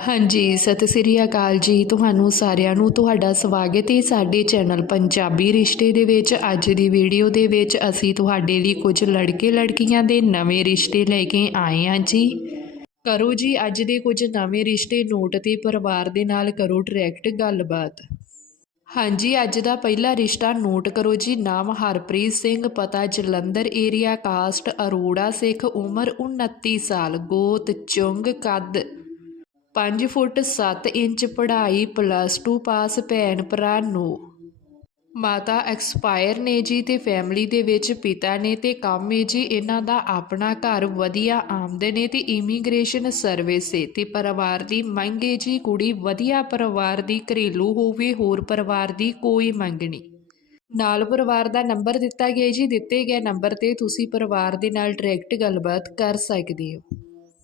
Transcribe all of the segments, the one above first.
ਹਾਂਜੀ, ਸਤਿ ਸ੍ਰੀ ਅਕਾਲ ਜੀ। ਤੁਹਾਨੂੰ ਸਾਰਿਆਂ ਨੂੰ ਤੁਹਾਡਾ ਸਵਾਗਤ ਹੈ ਸਾਡੇ ਚੈਨਲ ਪੰਜਾਬੀ ਰਿਸ਼ਤੇ ਦੇ ਵਿੱਚ। ਅੱਜ ਦੀ ਵੀਡੀਓ ਦੇ ਵਿੱਚ ਅਸੀਂ ਤੁਹਾਡੇ ਲਈ ਕੁਝ ਲੜਕੇ ਲੜਕੀਆਂ ਦੇ ਨਵੇਂ ਰਿਸ਼ਤੇ ਲੈ ਕੇ ਆਏ ਹਾਂ ਜੀ। ਕਰੋ ਜੀ, ਅੱਜ ਦੇ ਕੁਝ ਨਵੇਂ ਰਿਸ਼ਤੇ ਨੋਟ ਤੇ ਪਰਿਵਾਰ ਦੇ ਨਾਲ ਕਰੋ ਡਾਇਰੈਕਟ ਗੱਲਬਾਤ। ਹਾਂਜੀ, ਅੱਜ ਦਾ ਪਹਿਲਾ ਰਿਸ਼ਤਾ ਨੋਟ ਕਰੋ ਜੀ। ਨਾਮ ਹਰਪ੍ਰੀਤ ਸਿੰਘ, ਪਤਾ ਜਲੰਧਰ ਏਰੀਆ ਕਾਸਟ ਅਰੋੜਾ, ਸਿੱਖ ਉਮਰ 29 ਸਾਲ, ਗੋਤ ਚੁੰਗ ਕੱਦ। 5 ਫੁੱਟ 7 ਇੰਚ ਪੜ੍ਹਾਈ ਪਲੱਸ 2 ਪਾਸ ਭੈਣ ਭਰਾ ਨੂੰ। ਮਾਤਾ ਐਕਸਪਾਇਰ ਨੇ ਜੀ ਤੇ ਫੈਮਿਲੀ ਦੇ ਵਿੱਚ ਪਿਤਾ ਨੇ ਤੇ ਕੰਮ ਹੈ ਜੀ, ਇਹਨਾਂ ਦਾ ਆਪਣਾ ਘਰ ਵਧੀਆ ਆਮਦਨ ਹੈ ਤੇ ਇਮੀਗ੍ਰੇਸ਼ਨ ਸਰਵਿਸ ਹੈ ਤੇ ਪਰਿਵਾਰ ਦੀ ਮੰਗ ਹੈ ਜੀ, ਕੁੜੀ ਵਧੀਆ ਪਰਿਵਾਰ ਦੀ ਘਰੇਲੂ ਹੋਵੇ, ਹੋਰ ਪਰਿਵਾਰ ਦੀ ਕੋਈ ਮੰਗ ਨਹੀਂ। ਨਾਲ ਪਰਿਵਾਰ ਦਾ ਨੰਬਰ ਦਿੱਤਾ ਗਿਆ ਜੀ, ਦਿੱਤੇ ਗਏ ਨੰਬਰ ਤੇ ਤੁਸੀਂ ਪਰਿਵਾਰ ਦੇ ਨਾਲ ਡਾਇਰੈਕਟ ਗੱਲਬਾਤ ਕਰ ਸਕਦੇ ਹੋ।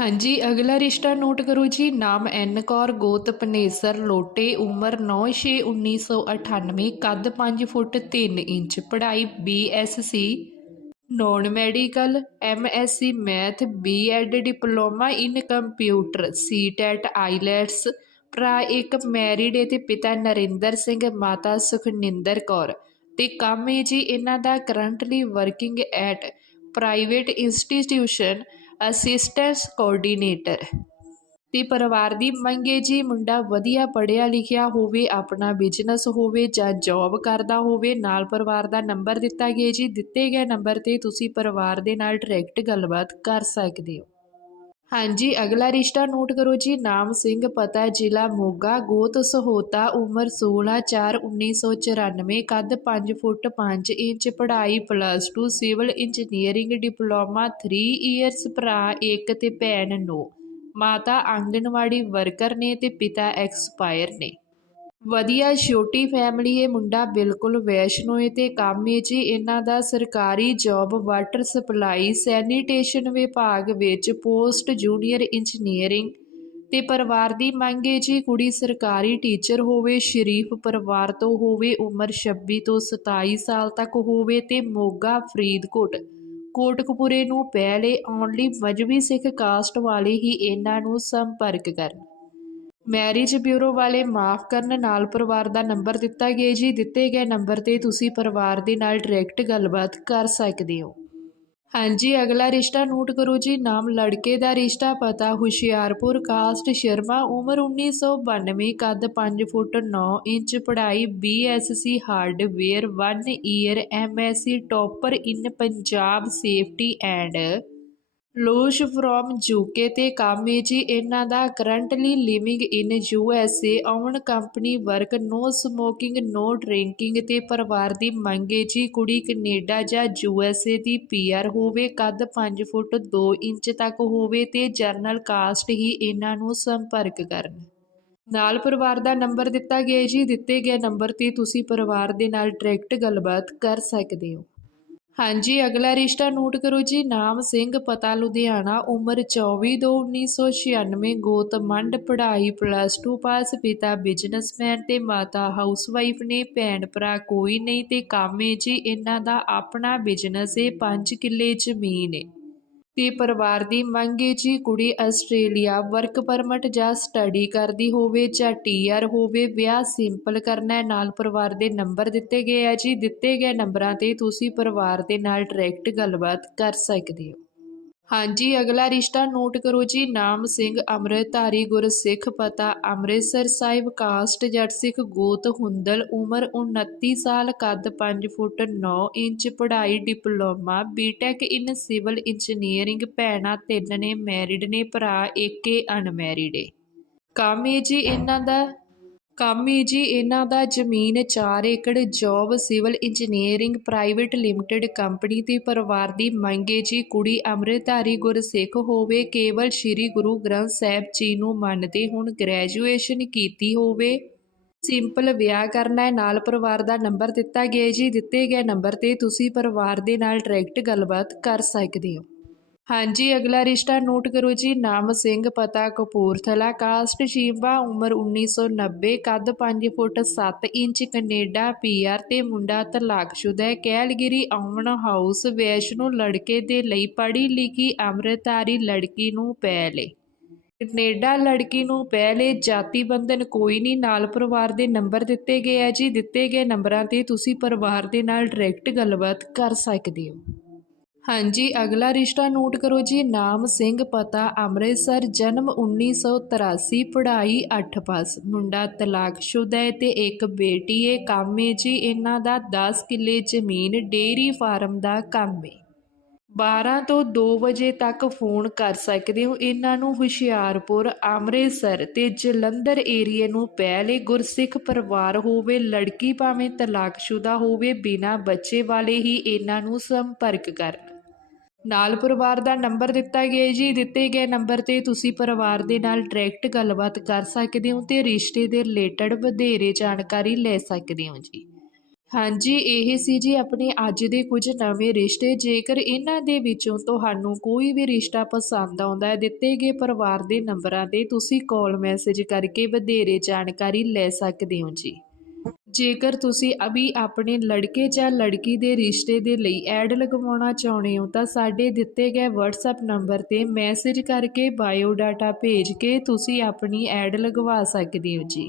ਹਾਂਜੀ, ਅਗਲਾ ਰਿਸ਼ਤਾ ਨੋਟ ਕਰੋ ਜੀ। ਨਾਮ ਐਨ ਕੌਰ, ਗੋਤ ਪਨੇਸਰ, ਲੋਟੇ, ਉਮਰ 9/6/1998 ਕੱਦ 5 ਫੁੱਟ 3 ਇੰਚ, ਪੜ੍ਹਾਈ BSc non medical MSc math BEd diploma in computer CTET IELTS, ਭਰਾ ਇੱਕ ਮੈਰਿਡ ਹੈ ਤੇ ਪਿਤਾ ਨਰਿੰਦਰ ਸਿੰਘ, ਮਾਤਾ ਸੁਖਨਿੰਦਰ ਕੌਰ। ਤੇ ਕੰਮ ਹੈ ਜੀ ਇਹਨਾਂ ਦਾ currently working at private institution assistance coordinator. ਤੇ ਪਰਿਵਾਰ ਦੀ ਮੰਗ ਹੈ ਜੀ ਮੁੰਡਾ ਵਧੀਆ ਪੜ੍ਹਿਆ ਲਿਖਿਆ ਹੋਵੇ, ਆਪਣਾ ਬਿਜ਼ਨਸ ਹੋਵੇ ਜਾਂ ਜੌਬ ਕਰਦਾ ਹੋਵੇ, ਨਾਲ ਪਰਿਵਾਰ ਦਾ ਨੰਬਰ ਦਿੱਤਾ ਗਿਆ ਜੀ, ਦਿੱਤੇ ਗਏ ਨੰਬਰ ਤੇ ਤੁਸੀਂ ਪਰਿਵਾਰ ਦੇ ਨਾਲ ਡਾਇਰੈਕਟ ਗੱਲਬਾਤ ਕਰ ਸਕਦੇ ਹੋ। ਹਾਂਜੀ, ਅਗਲਾ ਰਿਸ਼ਤਾ ਨੋਟ ਕਰੋ ਜੀ। ਨਾਮ ਸਿੰਘ, ਪਤਾ, ਜ਼ਿਲ੍ਹਾ, ਮੋਗਾ, ਗੋਤ, ਸਹੋਤਾ, ਉਮਰ 16/4/1994 ਕੱਦ 5 ਫੁੱਟ 5 ਇੰਚ, ਪੜ੍ਹਾਈ plus 2 civil engineering diploma 3 years ਭਰਾ, ਇੱਕ ਤੇ ਭੈਣ, ਨੂੰ। ਮਾਤਾ ਆਂਗਣਵਾੜੀ ਵਰਕਰ ਨੇ ਤੇ ਪਿਤਾ ਐਕਸਪਾਇਰ ਨੇ। ਵਧੀਆ ਛੋਟੀ ਫੈਮਿਲੀ ਇਹ ਮੁੰਡਾ ਬਿਲਕੁਲ ਵੈਸ਼ਨੋ ਏ ਤੇ ਕੰਮ ਏ ਜੀ। ਇਹਨਾਂ ਦਾ ਸਰਕਾਰੀ ਜੌਬ ਵਾਟਰ ਸਪਲਾਈ ਸੈਨੀਟੇਸ਼ਨ ਵਿਭਾਗ ਵਿੱਚ ਪੋਸਟ ਜੂਨੀਅਰ ਇੰਜੀਨੀਅਰਿੰਗ ਤੇ ਪਰਿਵਾਰ ਦੀ ਮੰਗ ਏ ਜੀ, ਕੁੜੀ ਸਰਕਾਰੀ ਟੀਚਰ ਹੋਵੇ, ਸ਼ਰੀਫ ਪਰਿਵਾਰ ਤੋਂ ਹੋਵੇ, ਉਮਰ 26 ਤੋਂ 27 ਸਾਲ ਤੱਕ ਹੋਵੇ ਤੇ ਮੋਗਾ ਫਰੀਦਕੋਟ, ਕੋਟਕਪੂਰੇ ਨੂੰ ਪਹਿਲੇ ਲਈ ਮਜਬੀ ਸਿੱਖ ਕਾਸਟ ਵਾਲੇ ਹੀ ਇਹਨਾਂ ਨੂੰ ਸੰਪਰਕ ਕਰਨ। ਮੈਰਿਜ ਬਿਊਰੋ ਵਾਲੇ ਮਾਫ ਕਰਨ ਨਾਲ ਪਰਿਵਾਰ ਦਾ ਨੰਬਰ ਦਿੱਤਾ ਗਿਆ ਜੀ। ਦਿੱਤੇ ਗਏ ਨੰਬਰ ਤੇ ਤੁਸੀਂ ਪਰਿਵਾਰ ਦੇ ਨਾਲ ਡਾਇਰੈਕਟ ਗੱਲਬਾਤ ਕਰ ਸਕਦੇ ਹੋ। ਹਾਂਜੀ, ਅਗਲਾ ਰਿਸ਼ਤਾ ਨੋਟ ਕਰੋ ਜੀ। ਨਾਮ ਲੜਕੇ ਦਾ ਰਿਸ਼ਤਾ, ਪਤਾ ਹੁਸ਼ਿਆਰਪੁਰ, ਕਾਸਟ ਸ਼ਰਮਾ, ਉਮਰ 1992 ਕੱਦ 5 ਫੁੱਟ 9 ਇੰਚ, ਪੜ੍ਹਾਈ BSc hardware 1 year MSc topper in Punjab, safety and loss from UK ਤੇ ਕੰਮ ਹੈ ਜੀ। ਇਹਨਾਂ ਦਾ currently living in U S A own company work no smoking no drinking ਤੇ ਪਰਿਵਾਰ ਦੀ ਮੰਗ ਹੈ ਜੀ। ਕੁੜੀ ਕੈਨੇਡਾ ਜਾਂ ਯੂ ਐਸ ਏ ਦੀ ਪੀਆਰ ਹੋਵੇ, ਕੱਦ 5 ਫੁੱਟ 2 ਇੰਚ ਤੱਕ ਹੋਵੇ ਤੇ ਜਰਨਲ ਕਾਸਟ ਹੀ ਇਹਨਾਂ ਨੂੰ ਸੰਪਰਕ ਕਰਨ। ਨਾਲ ਪਰਿਵਾਰ ਦਾ ਨੰਬਰ ਦਿੱਤਾ ਗਿਆ ਜੀ। ਦਿੱਤੇ ਗਏ ਨੰਬਰ ਤੇ ਤੁਸੀਂ ਪਰਿਵਾਰ ਦੇ ਨਾਲ ਡਾਇਰੈਕਟ ਗੱਲਬਾਤ ਕਰ ਸਕਦੇ ਹੋ। ਹਾਂਜੀ, ਅਗਲਾ ਰਿਸ਼ਤਾ ਨੋਟ ਕਰੋ ਜੀ। ਨਾਮ ਸਿੰਘ, ਪਤਾ ਲੁਧਿਆਣਾ, ਉਮਰ 24/2/1996 ਗੋਤ ਮੰਡ, ਪੜ੍ਹਾਈ ਪਲੱਸ 2 ਪਾਸ ਪਿਤਾ ਬਿਜ਼ਨਸਮੈਨ ਤੇ ਮਾਤਾ ਹਾਊਸਵਾਈਫ ਨੇ, ਭੈਣ ਭਰਾ ਕੋਈ ਨਹੀਂ ਤੇ ਕੰਮ ਹੈ ਜੀ, ਇਹਨਾਂ ਦਾ ਆਪਣਾ ਬਿਜ਼ਨਸ ਹੈ 5 ਕਿੱਲੇ ਜ਼ਮੀਨ ਹੈ ਤੇ ਪਰਿਵਾਰ ਦੀ ਮੰਗ ਹੈ ਜੀ ਕੁੜੀ ਆਸਟ੍ਰੇਲੀਆ ਵਰਕ ਪਰਮਿਟ ਜਾਂ ਸਟੱਡੀ ਕਰਦੀ ਹੋਵੇ ਜਾਂ ਟੀਆਰ ਹੋਵੇ, ਵਿਆਹ ਸਿੰਪਲ ਕਰਨਾ ਹੈ, ਨਾਲ ਪਰਿਵਾਰ ਦੇ ਨੰਬਰ ਦਿੱਤੇ ਗਏ ਆ ਜੀ। ਦਿੱਤੇ ਗਏ ਨੰਬਰਾਂ ਤੇ ਤੁਸੀਂ ਪਰਿਵਾਰ ਦੇ ਨਾਲ ਡਾਇਰੈਕਟ ਗੱਲਬਾਤ ਕਰ ਸਕਦੇ ਹੋ। ਹਾਂਜੀ, ਅਗਲਾ ਰਿਸ਼ਤਾ ਨੋਟ ਕਰੋ ਜੀ। ਨਾਮ ਸਿੰਘ ਅੰਮ੍ਰਿਤਧਾਰੀ ਗੁਰਸਿੱਖ ਪਤਾ ਅੰਮ੍ਰਿਤਸਰ ਸਾਹਿਬ, ਕਾਸਟ ਜੱਟ ਸਿੱਖ ਗੋਤ ਹੁੰਦਲ, ਉਮਰ 29 ਸਾਲ, ਕੱਦ 5 ਫੁੱਟ 9 ਇੰਚ, ਪੜ੍ਹਾਈ diploma BTech in civil engineering ਭੈਣਾਂ ਤਿੰਨ ਨੇ ਮੈਰਿਡ ਨੇ, ਭਰਾ ਇੱਕ ਏ ਅਨਮੈਰਿਡ ਏ। ਕੰਮ ਹੈ ਜੀ ਇਹਨਾਂ ਦਾ ਕੰਮ ਹੈ ਜੀ, ਇਹਨਾਂ ਦਾ ਜ਼ਮੀਨ 4 acre job civil engineering private limited company ਤੇ ਪਰਿਵਾਰ ਦੀ ਮੰਗ ਹੈ ਜੀ। ਕੁੜੀ ਅੰਮ੍ਰਿਤਧਾਰੀ ਗੁਰਸਿੱਖ ਹੋਵੇ, ਕੇਵਲ ਸ੍ਰੀ ਗੁਰੂ ਗ੍ਰੰਥ ਸਾਹਿਬ ਜੀ ਨੂੰ ਮੰਨਦੇ ਹੁਣ ਗ੍ਰੈਜੂਏਸ਼ਨ ਕੀਤੀ ਹੋਵੇ। ਸਿੰਪਲ ਵਿਆਹ ਕਰਨਾ ਹੈ, ਨਾਲ ਪਰਿਵਾਰ ਦਾ ਨੰਬਰ ਦਿੱਤਾ ਗਿਆ ਜੀ। ਦਿੱਤੇ ਗਏ ਨੰਬਰ ਤੇ ਤੁਸੀਂ ਪਰਿਵਾਰ ਦੇ ਨਾਲ ਡਾਇਰੈਕਟ ਗੱਲਬਾਤ ਕਰ ਸਕਦੇ ਹੋ। ਹਾਂਜੀ, ਅਗਲਾ ਰਿਸ਼ਤਾ ਨੋਟ ਕਰੋ ਜੀ। ਨਾਮ ਸਿੰਘ, ਪਤਾ ਕਪੂਰਥਲਾ, ਕਾਸਟ ਸ਼ੀਬਾ ਉਮਰ 1990 ਕੱਦ 5 ਫੁੱਟ 7 ਇੰਚ, ਕੈਨੇਡਾ ਪੀਆਰ ਤੇ ਮੁੰਡਾ ਤਲਾਕਸ਼ੁਦਾ ਹੈ। ਕੈਲਗਰੀ ਆਉਣ ਹਾਊਸ ਵੈਸ਼ਨੂ ਲੜਕੇ ਦੇ ਲਈ ਪੜ੍ਹੀ ਲਿਖੀ ਅੰਮ੍ਰਿਤਧਾਰੀ ਲੜਕੀ ਨੂੰ ਪਹਿਲੇ। ਕੈਨੇਡਾ ਲੜਕੀ ਨੂੰ ਪਹਿਲੇ ਜਾਤੀ ਬੰਧਨ ਕੋਈ ਨਹੀਂ, ਨਾਲ ਪਰਿਵਾਰ ਦੇ ਨੰਬਰ ਦਿੱਤੇ ਗਏ ਆ ਜੀ। ਦਿੱਤੇ ਗਏ ਨੰਬਰਾਂ ਤੇ ਤੁਸੀਂ ਪਰਿਵਾਰ ਦੇ ਨਾਲ ਡਾਇਰੈਕਟ ਗੱਲਬਾਤ ਕਰ ਸਕਦੇ ਹੋ। ਹਾਂਜੀ, ਅਗਲਾ ਰਿਸ਼ਤਾ ਨੋਟ ਕਰੋ ਜੀ। ਨਾਮ ਸਿੰਘ, ਪਤਾ ਅੰਮ੍ਰਿਤਸਰ, ਜਨਮ 1983 ਪੜ੍ਹਾਈ 8 ਪਾਸ। ਮੁੰਡਾ ਤਲਾਕਸ਼ੁਦਾ ਹੈ ਤੇ ਇੱਕ ਬੇਟੀ ਹੈ। ਕੰਮ ਹੈ ਜੀ, ਇਹਨਾਂ ਦਾ 10 ਕਿੱਲੇ ਜ਼ਮੀਨ, ਡੇਅਰੀ ਫਾਰਮ ਦਾ ਕੰਮ ਹੈ। 12 ਤੋਂ 2 ਵਜੇ ਤੱਕ ਫੋਨ ਕਰ ਸਕਦੇ ਹੋ। ਇਹਨਾਂ ਨੂੰ ਹੁਸ਼ਿਆਰਪੁਰ, ਅੰਮ੍ਰਿਤਸਰ ਤੇ ਜਲੰਧਰ ਏਰੀਏ ਨੂੰ ਪਹਿਲੇ ਗੁਰਸਿੱਖ ਪਰਿਵਾਰ ਹੋਵੇ, ਲੜਕੀ ਭਾਵੇਂ ਤਲਾਕਸ਼ੁਦਾ ਹੋਵੇ, ਬਿਨਾਂ ਬੱਚੇ ਵਾਲੇ ਹੀ ਇਹਨਾਂ ਨੂੰ ਸੰਪਰਕ ਕਰਨ ਨਾਲ ਪਰਿਵਾਰ ਦਾ ਨੰਬਰ ਦਿੱਤਾ ਗਿਆ ਜੀ। ਦਿੱਤੇ ਗਏ ਨੰਬਰ ਤੇ ਤੁਸੀਂ ਪਰਿਵਾਰ ਦੇ ਨਾਲ ਡਾਇਰੈਕਟ ਗੱਲਬਾਤ ਕਰ ਸਕਦੇ ਹੋ ਤੇ ਰਿਸ਼ਤੇ ਦੇ ਰਿਲੇਟਡ ਵਧੇਰੇ ਜਾਣਕਾਰੀ ਲੈ ਸਕਦੇ ਹੋ ਜੀ। ਹਾਂਜੀ, ਇਹ ਸੀ ਜੀ ਆਪਣੇ ਅੱਜ ਦੇ ਕੁਝ ਨਵੇਂ ਰਿਸ਼ਤੇ। ਜੇਕਰ ਇਹਨਾਂ ਦੇ ਵਿੱਚੋਂ ਤੁਹਾਨੂੰ ਕੋਈ ਵੀ ਰਿਸ਼ਤਾ ਪਸੰਦ ਆਉਂਦਾ ਹੈ, ਦਿੱਤੇ ਗਏ ਪਰਿਵਾਰ ਦੇ ਨੰਬਰਾਂ ਤੇ ਤੁਸੀਂ ਕਾਲ ਮੈਸੇਜ ਕਰਕੇ ਵਧੇਰੇ ਜਾਣਕਾਰੀ ਲੈ ਸਕਦੇ ਹੋ ਜੀ। ਜੇਕਰ ਤੁਸੀਂ ਅਭੀ ਆਪਣੇ ਲੜਕੇ ਜਾਂ ਲੜਕੀ ਦੇ ਰਿਸ਼ਤੇ ਦੇ ਲਈ ਐਡ ਲਗਵਾਉਣਾ ਚਾਹੁੰਦੇ ਹੋ, ਤਾਂ ਸਾਡੇ ਦਿੱਤੇ ਗਏ WhatsApp ਨੰਬਰ ਤੇ ਮੈਸੇਜ ਕਰਕੇ ਬਾਇਓ ਡਾਟਾ ਭੇਜ ਕੇ ਤੁਸੀਂ ਆਪਣੀ ਐਡ ਲਗਵਾ ਸਕਦੇ ਹੋ ਜੀ।